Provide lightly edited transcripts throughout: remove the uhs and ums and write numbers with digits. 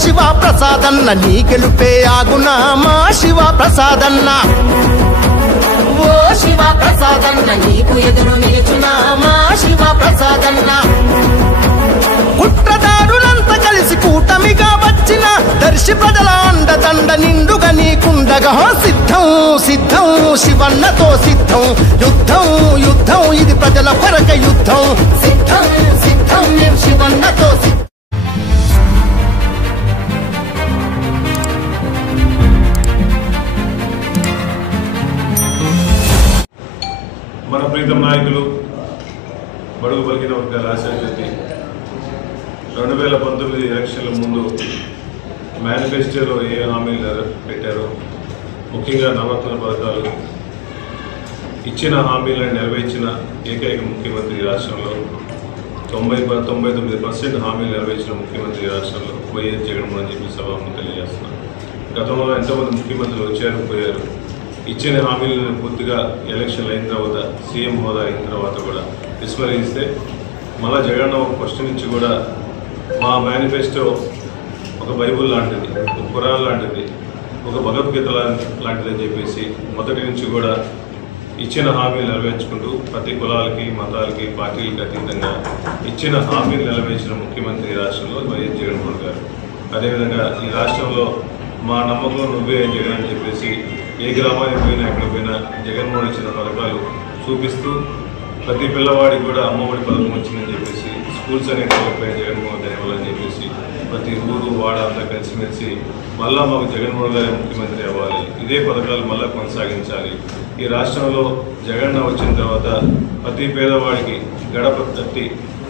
శివ ప్రసాదన్న నీ గెలుపే ఆగునా మా శివ ప్రసాదన్న ఓ శివ ప్రసాదన్న నీకు ఎదురు నిలుచునా మా శివ ప్రసాదన్న కుట్రదారులంతా కలిసి కూటమిగా వచ్చిన దర్శి ప్రజల అండదండ నిండుగా నీకుండగా సిద్ధం సిద్ధం శివన్నతో సిద్ధం యుద్ధం యుద్ధం ఇది ప్రజల కొరక యుద్ధం సిద్ధం సిద్ధం శివన్నతో సిద్ధం. మన ప్రీతం నాయకులు బడుగు బలిగిన వర్గాల ఆశాజ్యోతి 2019 ఎలక్షన్ల ముందు మేనిఫెస్టోలో ఏ హామీలు పెట్టారో ముఖ్యంగా నవరత్న పథకాలు ఇచ్చిన హామీలను నెరవేర్చిన ఏకైక ముఖ్యమంత్రి రాష్ట్రంలో 99% హామీలు నెరవేర్చిన ముఖ్యమంత్రి రాష్ట్రంలో వైఎస్ జగన్మోహన్ అని చెప్పి సభను తెలియజేస్తున్నారు. గతంలో ఎంతోమంది ముఖ్యమంత్రులు వచ్చారు పోయారు. ఇచ్చిన హామీలను పూర్తిగా ఎలక్షన్లు అయిన తర్వాత సీఎం హోదా అయిన తర్వాత కూడా విస్మరిస్తే మళ్ళా జగన్ ఫస్ట్ నుంచి కూడా మా మేనిఫెస్టో ఒక బైబుల్ లాంటిది, ఒక ఖురాన్ లాంటిది, ఒక భగవద్గీత లాంటిది అని చెప్పేసి మొదటి నుంచి కూడా ఇచ్చిన హామీలు నెరవేర్చుకుంటూ ప్రతి కులాలకి మతాలకి పార్టీలకి అతీతంగా ఇచ్చిన హామీలు నెరవేర్చిన ముఖ్యమంత్రి రాష్ట్రంలో వైఎస్ జగన్మోహన్ గారు. అదేవిధంగా ఈ రాష్ట్రంలో మా నమ్మకం నువ్వే జగన్ అని చెప్పేసి ఏ గ్రామానికి పోయినా ఎక్కడ పోయినా జగన్మోహన్ ఇచ్చిన పథకాలు చూపిస్తూ ప్రతి పిల్లవాడికి కూడా అమ్మఒడి పథకం వచ్చిందని చెప్పేసి స్కూల్స్ అనేవి డెవలప్ అయ్యాయి జగన్మోహన్ దయవలని చెప్పేసి ప్రతి ఊరు వాడ అంతా కలిసిమెలిసి మళ్ళా మాకు జగన్మోహన్ గారి ముఖ్యమంత్రి అవ్వాలి, ఇదే పథకాలు మళ్ళీ కొనసాగించాలి. ఈ రాష్ట్రంలో జగన్ వచ్చిన తర్వాత ప్రతి పేదవాడికి గడప తట్టి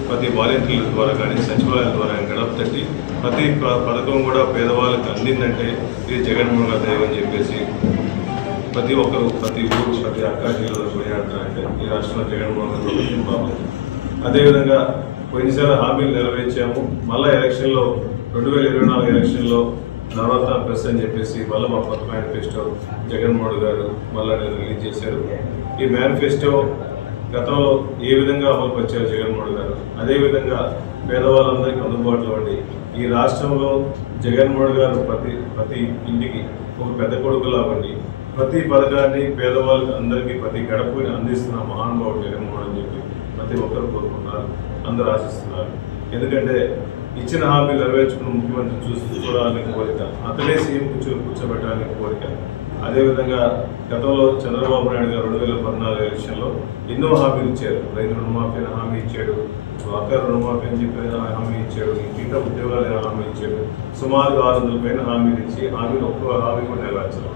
ప్రతి వాలంటీర్ల ద్వారా కానీ సచివాలయాల ద్వారా గడప తట్టి ప్రతి పథకం కూడా పేదవాళ్ళకి అందిందంటే ఇది జగన్మోహన్ గారి దయ అని చెప్పేసి ప్రతి ఒక్కరు ప్రతి ఊరు ప్రతి అక్కాజీలో కొనియాడుతారంటే ఈ రాష్ట్రంలో జగన్మోహన్ గారు ప్రభుత్వం బాగుంది. అదేవిధంగా పోయినసారి హామీలు నెరవేర్చాము. మళ్ళీ ఎలక్షన్లో 2024 ఎలక్షన్లో నవరత్న ప్రెస్ అని చెప్పేసి మళ్ళీ మా కొత్త మేనిఫెస్టో జగన్మోహన్ గారు మళ్ళీ రిలీజ్ చేశారు. ఈ మేనిఫెస్టో గతంలో ఏ విధంగా అమలుపరిచారు జగన్మోహన్ గారు, అదేవిధంగా పేదవాళ్ళందరికీ అందుబాటులో ఉండి ఈ రాష్ట్రంలో జగన్మోహన్ గారు ప్రతి ఇంటికి ఒక పెద్ద కొడుకులా ఉండి ప్రతి పథకాన్ని పేదవాళ్ళకి అందరికీ ప్రతి గడపని అందిస్తున్న మహానుభావుడు జగన్మోహన్ అని చెప్పి ప్రతి ఒక్కరు కోరుకుంటున్నారు, అందరూ ఆశిస్తున్నారు. ఎందుకంటే ఇచ్చిన హామీలు నెరవేర్చుకున్న ముఖ్యమంత్రి చూడాలని కోరిక, అతనే సీఎం కూర్చోబెట్టాలని కోరిక. అదేవిధంగా గతంలో చంద్రబాబు నాయుడు గారు 2014 ఎలక్షన్లో ఎన్నో హామీలు ఇచ్చారు. రైతు రుణమాఫీ హామీ ఇచ్చాడు, డ్వాక్రా రుణమాఫీ అని చెప్పి హామీ ఇచ్చాడు, ఇంటింటా ఉద్యోగాలు హామీ ఇచ్చాడు. సుమారు 600 పైన హామీలు ఇచ్చి ఒక్క హామీ కూడా నెరవేర్చారు.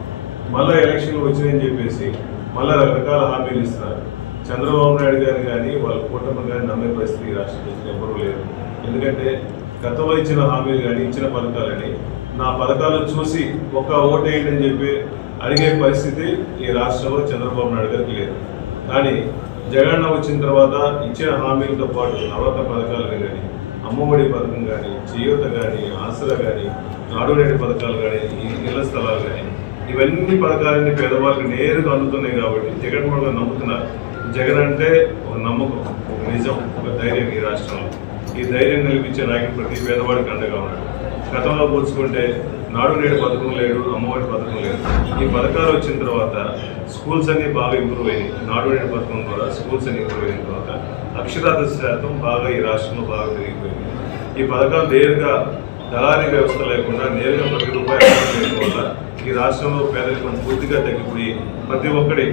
మళ్ళీ ఎలక్షన్లు వచ్చినాయని చెప్పేసి మళ్ళీ రకరకాల హామీలు ఇస్తున్నారు. చంద్రబాబు నాయుడు గారు కానీ వాళ్ళ కూటమి కానీ నమ్మే పరిస్థితి రాష్ట్రంలో ఎవరూ లేరు. ఎందుకంటే గతంలో ఇచ్చిన హామీలు కానీ ఇచ్చిన పథకాలని నా పథకాలను చూసి ఒక ఓటేయండి అని చెప్పి అడిగే పరిస్థితి ఈ రాష్ట్రంలో చంద్రబాబు నాయుడు గారికి లేదు. కానీ జగన్ వచ్చిన తర్వాత ఇచ్చిన హామీలతో పాటు నవరత్న పథకాలను కానీ అమ్మఒడి పథకం కానీ చేయూత కానీ ఆసరా కానీ నాడు నేడు పథకాలు కానీ ఇళ్ల స్థలాలు కానీ ఇవన్నీ పథకాలన్నీ పేదవాళ్ళకి నేరుగా అందుతున్నాయి. కాబట్టి జగన్మోహన్ గారు నమ్ముతున్నారు. జగన్ అంటే ఒక నమ్మకం, ఒక నిజం, ఒక ధైర్యం ఈ రాష్ట్రంలో. ఈ ధైర్యం కల్పించే నాయకుడు ప్రతి పేదవాడికి అండగా ఉన్నాడు. గతంలో పోల్చుకుంటే నాడు నేడు పథకం లేడు, అమ్మఒడి పథకం లేదు. ఈ పథకాలు వచ్చిన తర్వాత స్కూల్స్ అన్ని బాగా ఇంప్రూవ్ అయ్యాయి. నాడు నేడు పథకం ద్వారా స్కూల్స్ అన్ని ఇంప్రూవ్ అయిన తర్వాత అక్షరాస్యత శాతం బాగా ఈ రాష్ట్రంలో బాగా పెరిగిపోయింది. ఈ పథకాలు నేరుగా దళారీ వ్యవస్థ లేకుండా నేరుగా ప్రతి రూపాయి చేయడం వల్ల ఈ రాష్ట్రంలో పేదరికం పూర్తిగా తగ్గిపోయి ప్రతి ఒక్కరి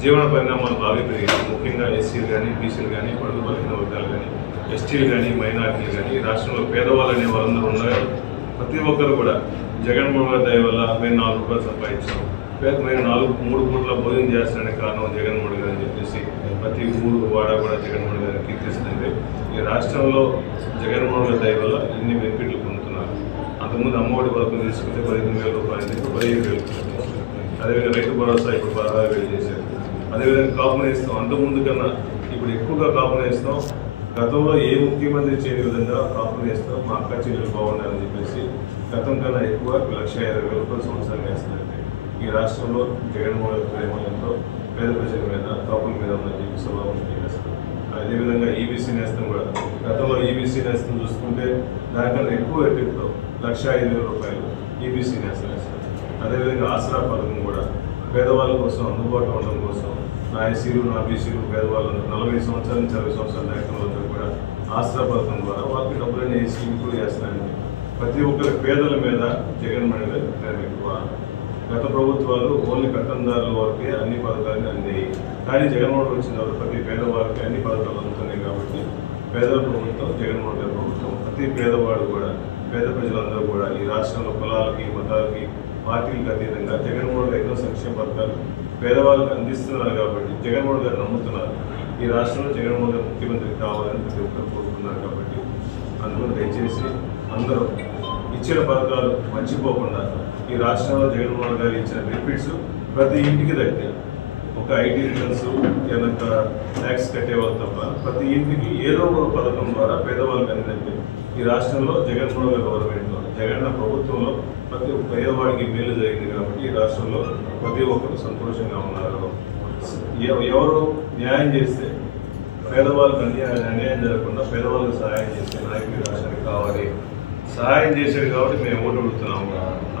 జీవన పరిణామాలు బాగా పెరిగాయి. ముఖ్యంగా ఎస్సీలు కానీ బీసీలు కానీ బడుగు బలహీన వర్గాలు కానీ ఎస్టీలు కానీ మైనారిటీలు కానీ ఈ రాష్ట్రంలో పేదవాళ్ళు అనే వాళ్ళందరూ ఉన్నారు. ప్రతి ఒక్కరు కూడా జగన్మోహన్ గారి దయ వల్ల మేము 4 రూపాయలు సంపాదించాం, మేము 3 పూట్ల భోజనం చేస్తానికి కారణం జగన్మోహన్ గారు అని చెప్పేసి ప్రతి ఊరు వాడ కూడా జగన్మోహన్ గారిని కీర్తిస్తుంటే ఈ రాష్ట్రంలో జగన్మోహన్ గారి దయ వల్ల ఇన్ని బెనిఫిట్లు పొందుతున్నారు. అంతకుముందు అమ్మఒడి పథకం తీసుకుంటే 15,000 రూపాయలు 15,000. అదేవిధంగా రైతు భరోసా ఇప్పుడు 16,000 చేశారు. అదేవిధంగా కాపున ఇస్తాం, అంతకుముందు కన్నా ఇప్పుడు ఎక్కువగా కాపున ఇస్తాం. గతంలో ఏ ముఖ్యమంత్రి చేయని విధంగా కాపున ఇస్తాం, మా అక్క చెల్లెలు బాగుండాలని చెప్పేసి గతం కన్నా ఎక్కువ 1,20,000 రూపాయలు సంవత్సరాలు వేస్తున్నారంటే ఈ రాష్ట్రంలో జగన్మోహన్ ప్రేమలతో పేద ప్రజల మీద కాపుల మీద ఉందని చెప్పి సభ చేస్తారు. అదేవిధంగా ఈబీసీ నేస్తం కూడా గతంలో ఈబీసీ నేస్తం చూసుకుంటే దానికన్నా ఎక్కువ రేటుతో 1,05,000 రూపాయలు ఈబీసీ నేస్తం ఇస్తారు. అదేవిధంగా ఆసరా పథకం కూడా పేదవాళ్ళ కోసం అందుబాటులో ఉండడం కోసం నా ఎస్సీలు నా బీసీలు పేదవాళ్ళు 40 సంవత్సరాల నుంచి 60 సంవత్సరాల దాకా వాళ్ళందరూ కూడా ఆసరా పథకం ద్వారా వాళ్ళకి డబ్బులన్నీ వేసి ఇంక్లూడ్ చేస్తానని ప్రతి ఒక్కరి పేదల మీద జగన్మోహన్ గారు ప్రేమ ఎక్కువ. గత ప్రభుత్వాలు ఓన్లీ పెత్తందారుల వరకే అన్ని పథకాలను అందాయి. కానీ జగన్మోహన్ వచ్చిన తర్వాత ప్రతి పేదవారికి అన్ని పథకాలు అందుతున్నాయి. కాబట్టి పేదల ప్రభుత్వం జగన్మోహన్ గారి ప్రభుత్వం. ప్రతి పేదవాడు కూడా పేద ప్రజలందరూ కూడా ఈ రాష్ట్రంలో కులాలకి మతాలకి పార్టీలకు అతీతంగా జగన్మోహన్ గారు ఎన్నో సంక్షేమ పథకాలు పేదవాళ్ళకి అందిస్తున్నారు. కాబట్టి జగన్మోహన్ గారు నమ్ముతున్నారు. ఈ రాష్ట్రంలో జగన్మోహన్ గారు ముఖ్యమంత్రి కావాలని ప్రతి ఒక్కరు కోరుకున్నారు. కాబట్టి అందులో దయచేసి అందరూ ఇచ్చిన పథకాలు మర్చిపోకుండా ఈ రాష్ట్రంలో జగన్మోహన్ గారు ఇచ్చిన బెనిఫిట్స్ ప్రతి ఇంటికి దగ్గర ఒక ఐటీ రిటర్న్స్ ఏదైనా ట్యాక్స్ కట్టేవాళ్ళు తప్ప ప్రతి ఇంటికి ఏదో ఒక పథకం ద్వారా పేదవాళ్ళకి అందిందంటే ఈ రాష్ట్రంలో జగన్మోహన్ గారి గవర్నమెంట్లో జగన్ ప్రభుత్వంలో ప్రతి ఒక్క పేదవాడికి మేలు జరిగింది. కాబట్టి ఈ రాష్ట్రంలో ప్రతి ఒక్కరు సంతోషంగా ఉన్నారు. ఎవరు న్యాయం చేస్తే పేదవాళ్ళకి అన్యాయం జరగకుండా పేదవాళ్ళకి సహాయం చేస్తే నాయకులు రాష్ట్రానికి కావాలి. సహాయం చేసేది కాబట్టి మేము ఓటు అడుగుతున్నాము.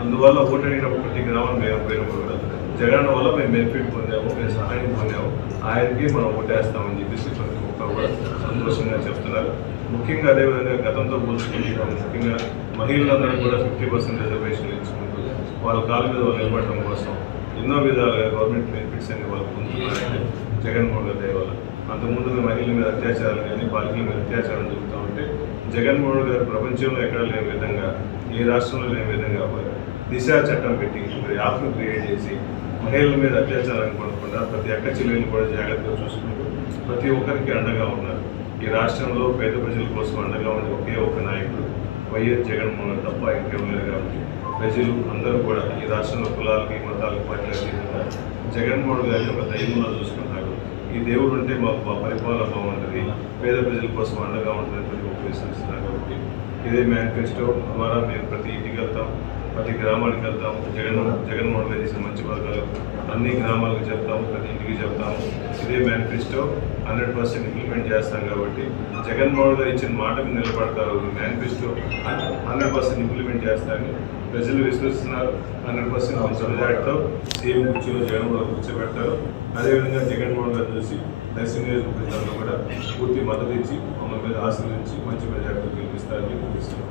అందువల్ల ఓటు అడిగినప్పుడు ప్రతి గ్రామం మేము పోయినప్పుడు కూడా జగన్ వల్ల మేము బెనిఫిట్ పొందాము, మేము సహాయం పొందాము, ఆయనకి మనం ఓటేస్తామని చెప్పేసి ప్రతి ఒక్కరు కూడా సంతోషంగా చెప్తున్నారు. ముఖ్యంగా అదేవిధంగా గతంతో పోల్చుకుంటే ముఖ్యంగా మహిళలందరూ కూడా 50% రిజర్వేషన్ ఇచ్చుకుంటూ వాళ్ళ కాళ్ళ మీద వాళ్ళు నిలబడడం కోసం ఎన్నో విధాలుగా గవర్నమెంట్ బెనిఫిట్స్ అన్ని వాళ్ళు పొందుతున్నారంటే జగన్మోహన్ గారి దయ వల్ల. అంతకుముందు మహిళల మీద అత్యాచారాలు కానీ బాలికల మీద అత్యాచారం జరుగుతూ ఉంటే జగన్మోహన్ గారు ప్రపంచంలో ఎక్కడ లేని విధంగా ఏ రాష్ట్రంలో లేని విధంగా దిశ చట్టం పెట్టి యాప్ను క్రియేట్ చేసి మహిళల మీద అత్యాచారాన్ని పడకుండా ప్రతి అక్క చెల్లెలను కూడా జాగ్రత్తగా చూసుకుంటూ ప్రతి ఒక్కరికి అండగా ఉన్నారు. ఈ రాష్ట్రంలో పేద ప్రజల కోసం అండగా ఉండే ఒకే ఒక్క నాయకుడు వైఎస్ జగన్మోహన్ తప్ప ఇంకేం లేదు. కాబట్టి ప్రజలు అందరూ కూడా ఈ రాష్ట్రంలో కులాలకి మతాలకి పార్టీలకి జగన్మోహన్ గారిని ఒక దైవంలో చూసుకుంటారు. ఈ దేవుడు ఉంటే మాకు పరిపాలన బాగుంటుంది, పేద ప్రజల కోసం అండగా ఉంటుందని ప్రతి ఒక్కరు విశ్వసిస్తున్నారు. కాబట్టి ఇదే మేనిఫెస్టో ద్వారా మేము ప్రతి ఇంటికి వెళ్తాం, ప్రతి గ్రామానికి వెళ్తాము. జగన్మోహన్ గారు చేసిన మంచి పథకాలు అన్ని గ్రామాలకు చెప్తాము, ప్రతి ఇంటికి చెప్తాము. ఇదే మేనిఫెస్టో 100% ఇంప్లిమెంట్ చేస్తాం. కాబట్టి జగన్మోహన్ గారు ఇచ్చిన మాటకు నిలబడతారు. మేనిఫెస్టో 100% ఇంప్లిమెంట్ చేస్తారని ప్రజలు విశ్వసిస్తున్నారు. 100% మెజార్టీతో సీఎం కుర్చీలో జగన్మోహన్ గారు కూర్చోబెడతారు. అదేవిధంగా జగన్మోహన్ గారు చూసి దర్శన నియోజకవర్గంలో కూడా పూర్తి మద్దతు ఇచ్చి మమ్మల్ని మీద ఆశీర్వదించి మంచి మెజార్టీతో గెలిపిస్తారని తెలుస్తున్నాం.